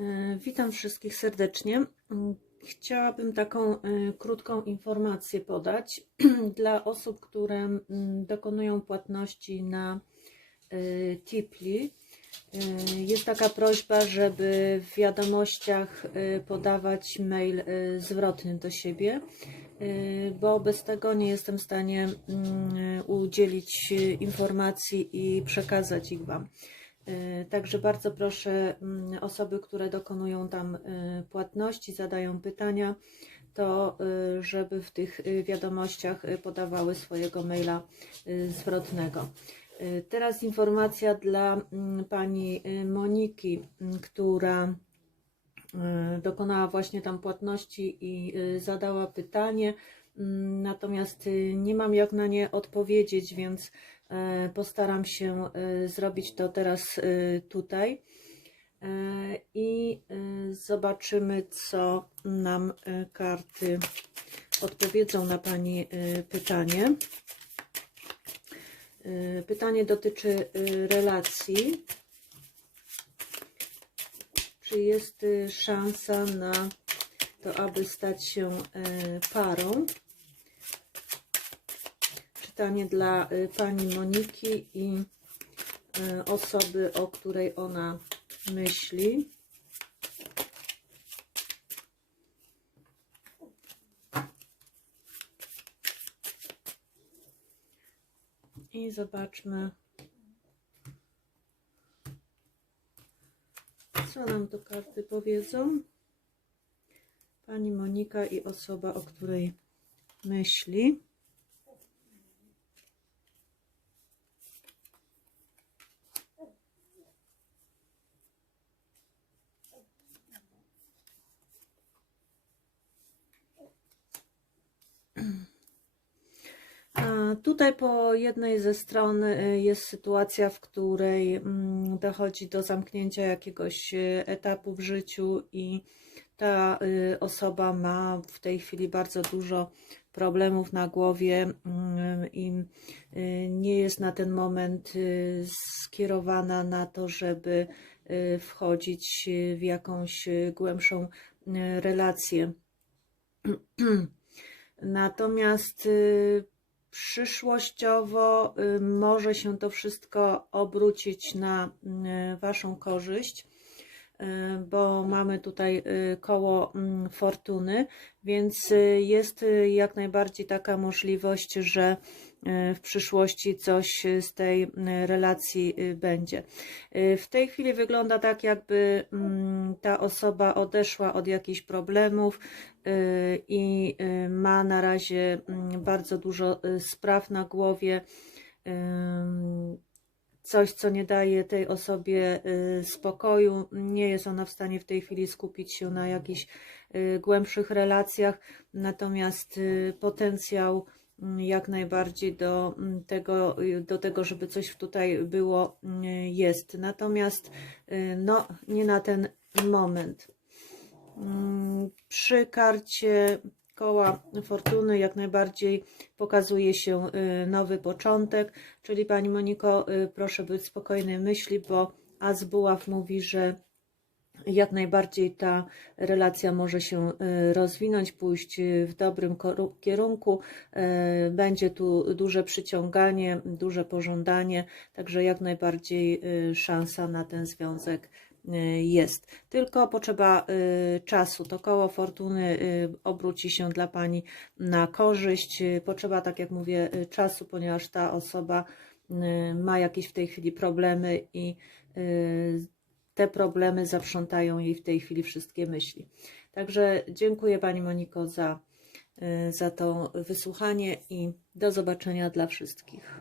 E, Witam wszystkich serdecznie. Mm, Chciałabym taką e, krótką informację podać dla osób, które mm, dokonują płatności na e, Tipli. Jest taka prośba, żeby w wiadomościach podawać mail zwrotny do siebie, bo bez tego nie jestem w stanie mm, udzielić informacji i przekazać ich Wam. E, Także bardzo proszę mm, osoby, które dokonują tam e, płatności, zadają pytania, to e, żeby w tych wiadomościach podawały swojego maila zwrotnego. Teraz informacja dla mm, pani Moniki, m, która dokonała właśnie tam płatności i zadała pytanie. Mm, Natomiast nie mam jak na nie odpowiedzieć, więc postaram się e, zrobić to teraz e, tutaj. E, I e, zobaczymy, co nam e, karty odpowiedzą na Pani e, pytanie. E, Pytanie dotyczy e, relacji. Czy jest szansa na to, aby stać się e, parą? Czytanie dla y, pani Moniki i y, osoby, o której ona myśli. I zobaczmy, co nam tu karty powiedzą. Pani Monika i osoba, o której myśli. Tutaj po jednej ze stron y, jest sytuacja, w której mm, dochodzi do zamknięcia jakiegoś y, etapu w życiu i ta y, osoba ma w tej chwili bardzo dużo problemów na głowie mm, i nie jest na ten moment skierowana na to, żeby wchodzić w jakąś głębszą relację. Natomiast przyszłościowo y, może się to wszystko obrócić na y, Waszą korzyść, y, bo mamy tutaj koło mm, fortuny, więc jest jak najbardziej taka możliwość, że w przyszłości coś z tej y, relacji y, będzie. W tej chwili wygląda tak, jakby mm, ta osoba odeszła od jakichś problemów i ma na razie mm, bardzo dużo spraw na głowie. Coś, co nie daje tej osobie spokoju. Nie jest ona w stanie w tej chwili skupić się na jakichś głębszych relacjach, natomiast potencjał jak najbardziej do mm, tego, y, do tego, żeby coś tutaj było, y, jest. Natomiast y, no, nie na ten moment. Mm, Przy karcie koła fortuny jak najbardziej pokazuje się nowy początek, czyli Pani Moniko, proszę być spokojnej myśli, bo As Buław mówi, że jak najbardziej ta relacja może się y, rozwinąć, pójść y, w dobrym kierunku. Y, Będzie tu duże przyciąganie, duże pożądanie, także jak najbardziej szansa na ten związek jest. Tylko potrzeba czasu. To koło fortuny obróci się dla Pani na korzyść. Potrzeba, tak jak mówię, czasu, ponieważ ta osoba ma jakieś w tej chwili problemy i te problemy zaprzątają jej w tej chwili wszystkie myśli. Także dziękuję Pani Moniko za, y, za to wysłuchanie i do zobaczenia dla wszystkich.